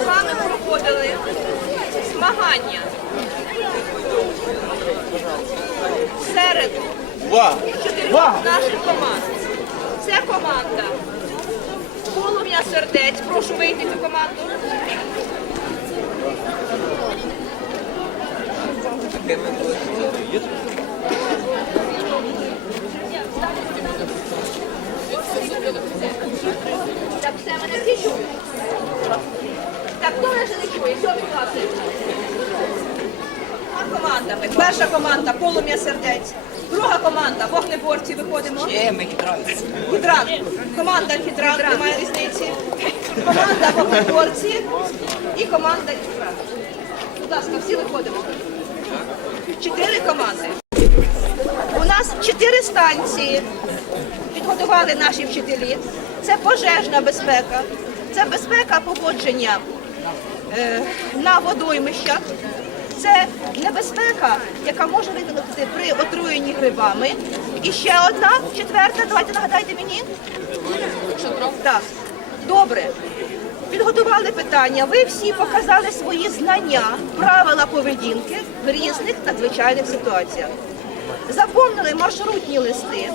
З вами проходили змагання серед чотирьох наших команд. Це команда Полум'я сердець. Прошу вийти цю команду. Так, все, мене всі чують. Так, хто мене командами. Перша команда полум'я сердець. Друга команда вогнеборці виходимо. Гідрант. Команда гідрант, немає різниці. Команда вогнеборці і команда гідрант. Будь ласка, всі виходимо. Чотири команди. У нас чотири станції. Підготували наші вчителі. Це пожежна безпека, це безпека поводження на водоймищах. Це небезпека, яка може виникнути при отруєнні грибами. І ще одна, четверта, давайте нагадайте мені. Так, добре. Підготували питання. Ви всі показали свої знання, правила поведінки в різних надзвичайних ситуаціях. Заповнили маршрутні листи.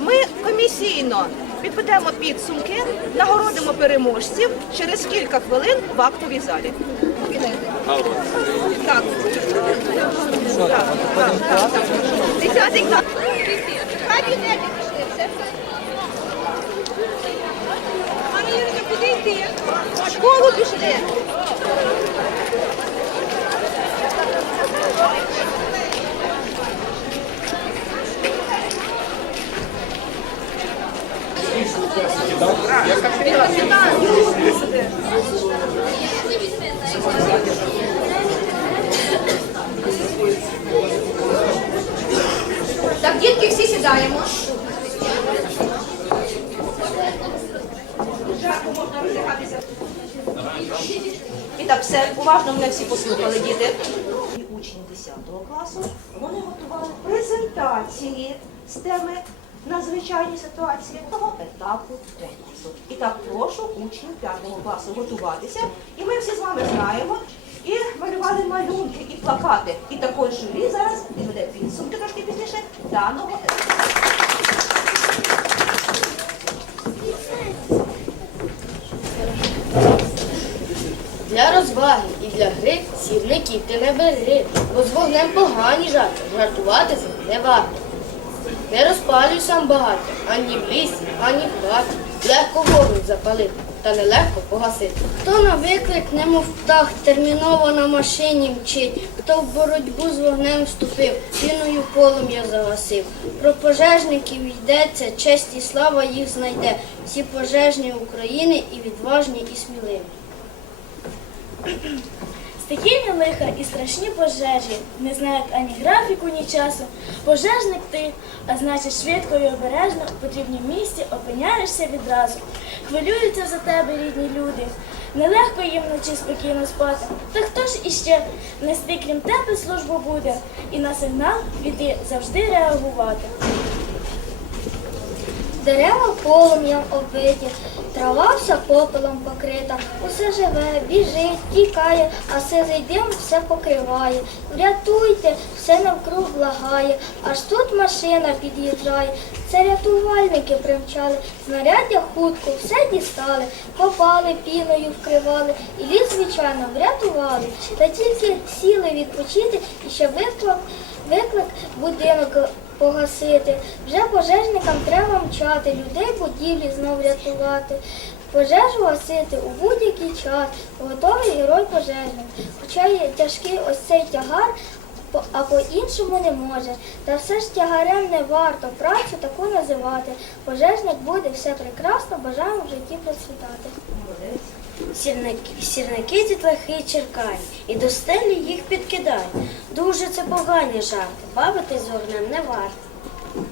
Ми комісійно підведемо підсумки, нагородимо переможців через кілька хвилин в актовій залі. Так. Так, так, так, так. Десятий. Кабінети пішли, все. Пане куди? Школу пішли. Так, дітки, всі сідаємо. І так, все, уважно мене всі послухали, діти. І учні 10 класу вони готували презентації з теми надзвичайні ситуації того етапу тенісу. І так, прошу учнів 5 класу готуватися. І ми всі з вами знаємо. І малювали малюнки і плакати. І також журі зараз підведе підсумки трошки пізніше даного етапу. Для розваги і для гри сірників ти не бери, бо з вогнем погані жарти, жартувати не варто. Не розпалюй сам багато, ані в лісі, ані в хаті. Легко вогонь запалити, та нелегко погасити. Хто на виклик, немов птах, терміново на машині мчить, хто в боротьбу з вогнем вступив, ціною полум'я загасив. Про пожежників йдеться, честь і слава їх знайде. Всі пожежні України і відважні, і сміливі. Стихійні лиха і страшні пожежі не знають ані графіку, ні часу. Пожежник ти, а значить швидко і обережно у потрібному місці опиняєшся відразу. Хвилюються за тебе рідні люди. Нелегко їм вночі спокійно спати. Та хто ж іще нести крім тебе службу буде, і на сигнал біди завжди реагувати. Дерева полум'ям оббиті, трава вся попелом покрита, усе живе, біжить, тікає, а сизий дим все покриває. Врятуйте, все навкруг благає, аж тут машина під'їжджає. Це рятувальники примчали, знаряддя хутко, все дістали, копали, піною вкривали, і ліс, звичайно, врятували. Та тільки сіли відпочити і ще виклик, виклик будинок погасити. Вже пожежникам треба мчати, людей будівлі знов рятувати. Пожежу гасити у будь-який час, готовий герой пожежник. Хоча є тяжкий ось цей тягар, а по-іншому не може. Та все ж тягарем не варто працю таку називати. Пожежник буде все прекрасно, бажаємо в житті процвітати. Сірники, сірники дітлахи черкають і до стелі їх підкидають. Дуже це погані жарти, бавити з вогнем не варто.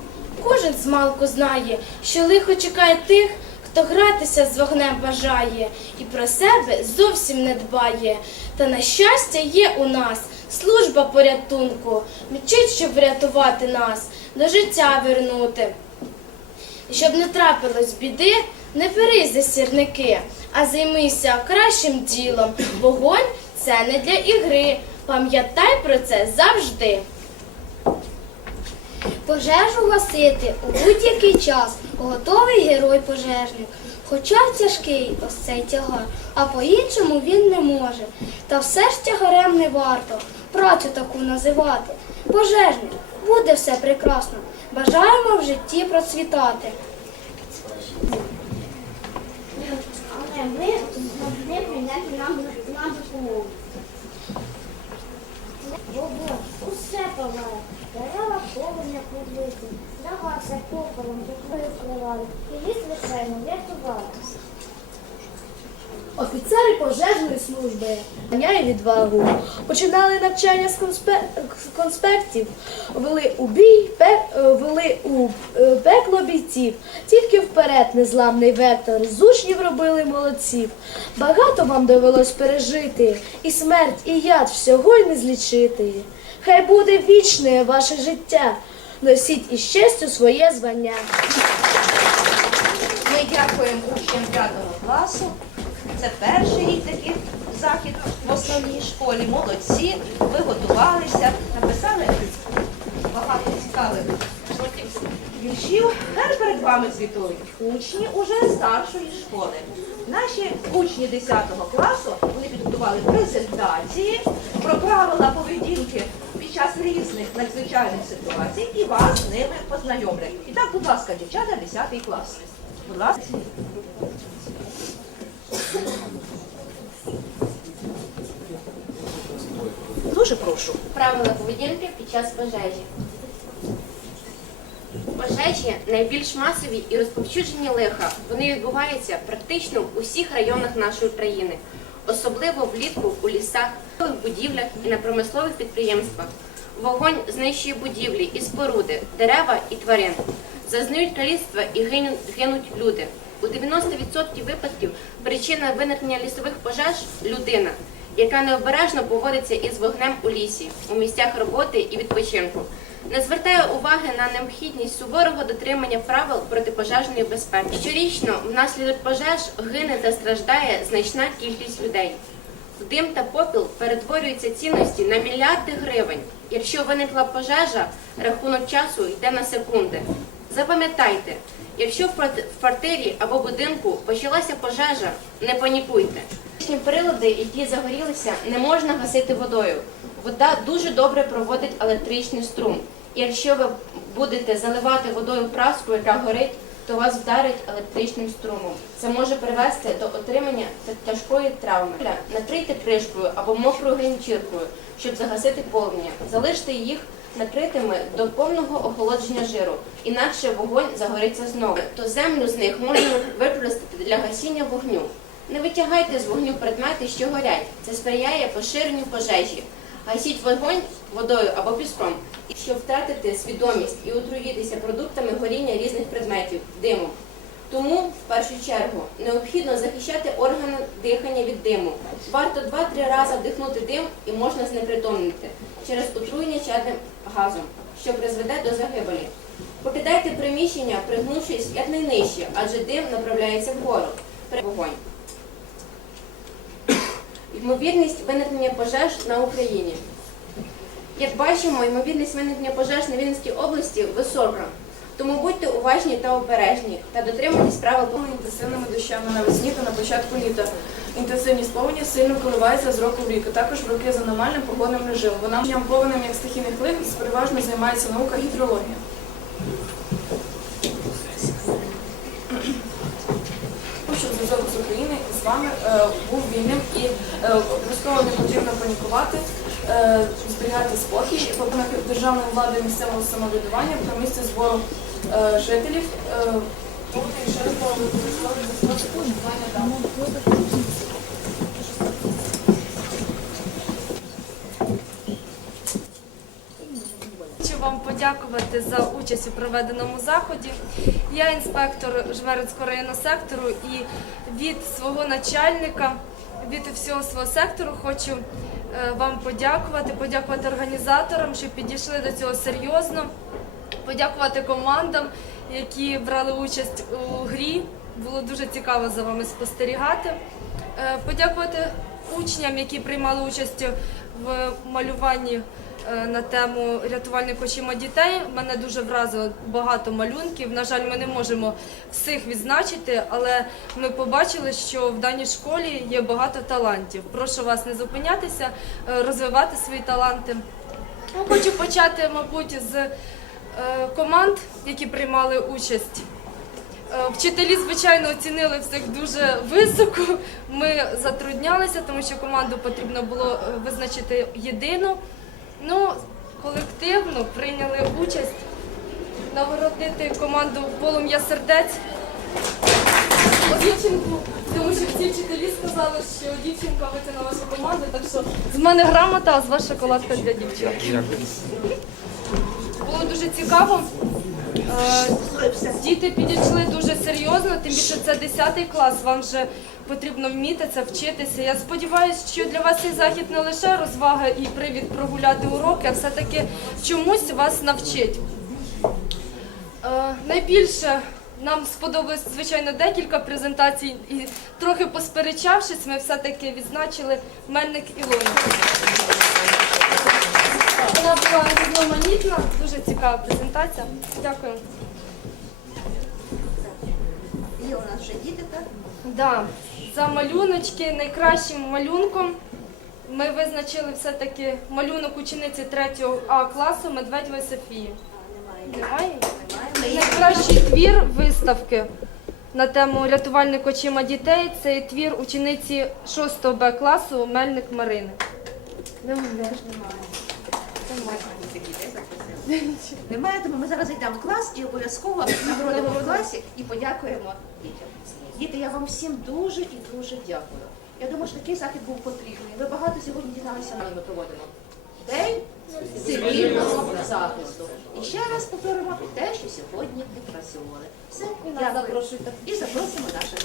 Кожен змалку знає, що лихо чекає тих, хто гратися з вогнем бажає і про себе зовсім не дбає. Та на щастя є у нас служба порятунку, мчить, щоб врятувати нас, до життя вернути. Щоб не трапилось біди, не бери за сірники, а займися кращим ділом. Вогонь це не для ігри. Пам'ятай про це завжди. Пожежу гасити у будь-який час готовий герой пожежник. Хоча тяжкий ось цей тягар, а по-іншому він не може. Та все ж тягарем не варто працю таку називати. Пожежник, буде все прекрасно. Бажаємо в житті процвітати. Але прийдете нам на допомогу. Вогонь, усе палає, дерева полум'я побити, трава все попелом куклою вкривали, і ліс звичайно врятували. Офіцери пожежної служби ганяє відвагу. Починали навчання з конспе- конспектів, вели у бій, пе- е, вели у е, пекло бійців. Тільки вперед незламний вектор. З учнів робили молодців. Багато вам довелось пережити, і смерть, і яд всього й не злічити. Хай буде вічне ваше життя. Носіть із честю своє звання. Ми дякуємо учням 5 класу. Це перший рік такий захід в основній школі. Молодці, ви готувалися, написали багато цікавих віршів. Тепер перед вами звітують учні уже старшої школи. Наші учні 10 класу вони підготували презентації про правила поведінки під час різних надзвичайних ситуацій і вас з ними познайомлять. І так, будь ласка, дівчата, 10 клас. Будь ласка. Дуже прошу. Правила поведінки під час пожежі. Пожежі найбільш масові і розповсюджені лиха. Вони відбуваються практично в усіх районах нашої країни, особливо влітку у лісах, будівлях і на промислових підприємствах. Вогонь знищує будівлі і споруди, дерева і тварин. Зазнають каліцтва і гинуть, люди. У 90% випадків причина виникнення лісових пожеж людина, яка необережно поводиться із вогнем у лісі, у місцях роботи і відпочинку. Не звертає уваги на необхідність суворого дотримання правил протипожежної безпеки. Щорічно внаслідок пожеж гине та страждає значна кількість людей. В дим та попіл перетворюються цінності на мільярди гривень. Якщо виникла пожежа, рахунок часу йде на секунди. Запам'ятайте, якщо в кварти- квартирі або будинку почалася пожежа, не панікуйте. Електричні прилади, які загорілися, не можна гасити водою. Вода дуже добре проводить електричний струм. І якщо ви будете заливати водою праску, яка горить, то вас вдарить електричним струмом. Це може привести до отримання тяжкої травми. Накрийте кришкою або мокрою ганчіркою, щоб загасити полум'я. Залиште їх накритими до повного охолодження жиру, інакше вогонь загориться знову. То землю з них можна використати для гасіння вогню. Не витягайте з вогню предмети, що горять. Це сприяє поширенню пожежі. Гасіть вогонь водою або піском, щоб втратити свідомість і отруїтися продуктами горіння різних предметів, димом. Тому, в першу чергу, необхідно захищати органи дихання від диму. Варто 2-3 рази вдихнути дим і можна знепритомнити через отруєння чадним газом, що призведе до загибелі. Покидайте приміщення, пригнувшись якнайнижче, адже дим направляється вгору. Вогонь. Ймовірність виникнення пожеж на Україні. Як бачимо, ймовірність виникнення пожеж на Вінницькій області висока. Тому будьте уважні та обережні та дотримуйтесь правил Повні інтенсивними дощами навесні та на початку літа. Інтенсивність повені сильно коливається з року в рік, а також в роки з аномальним погодним режимом. Вона повенем як стихійних лих переважно займається наука гідрологія. Щоб зв'язок з України з вами е, був вільним і е, обов'язково не потрібно панікувати, е, зберігати спокій, виконати державної влади і місцевого самоврядування про місце збору жителів. Повний ще раз обов'язково застосувати проживання там. Хочу вам подякувати за участь у проведеному заході. Я інспектор Жверинського районного сектору і від свого начальника, від всього свого сектору хочу е, вам подякувати, подякувати організаторам, що підійшли до цього серйозно, подякувати командам, які брали участь у грі. Було дуже цікаво за вами спостерігати. Е, Подякувати учням, які приймали участь в малюванні на тему рятувальник очима дітей. Мене дуже вразило багато малюнків. На жаль, ми не можемо всіх відзначити, але ми побачили, що в даній школі є багато талантів. Прошу вас не зупинятися, е, розвивати свої таланти. Ну, Хочу почати, мабуть, з е, команд, які приймали участь. Е, Вчителі, звичайно, оцінили всіх дуже високо. Ми затруднялися, тому що команду потрібно було е, визначити єдину. Ну, колективно прийняли участь нагородити команду полум'я сердець. О, дівчинку, тому що всі вчителі сказали, що дівчинка витягне вашу команду, так що з мене грамота, а з вас шоколадка для дівчинки. Було дуже цікаво. Е, Діти підійшли дуже серйозно, тим більше це 10 клас, вам вже потрібно вміти це вчитися. Я сподіваюся, що для вас цей захід не лише розвага і привід прогуляти уроки, а все-таки чомусь вас навчить. Е, Найбільше нам сподобалось, звичайно, декілька презентацій, і трохи посперечавшись, ми все-таки відзначили Мельник Ілоні. Вона була різноманітна, дуже цікава презентація. Дякую. Є у нас вже діти, так? Да, за малюночки найкращим малюнком ми визначили все-таки малюнок учениці 3 А класу Медведєвої Софії. Немає? Найкращий твір виставки на тему рятувальник очима дітей це твір учениці 6 Б класу Мельник Марини. Немає. Немає, тому ми зараз зайдемо в клас і обов'язково нагородимо в класі і подякуємо дітям. Діти, я вам всім дуже і дуже дякую. Я думаю, що такий захід був потрібний. Ви багато сьогодні дізналися, ми проводимо. День цивільного захисту. І ще раз повторимо те, що сьогодні відпрацьовували. Все, дякую. І запросимо наших.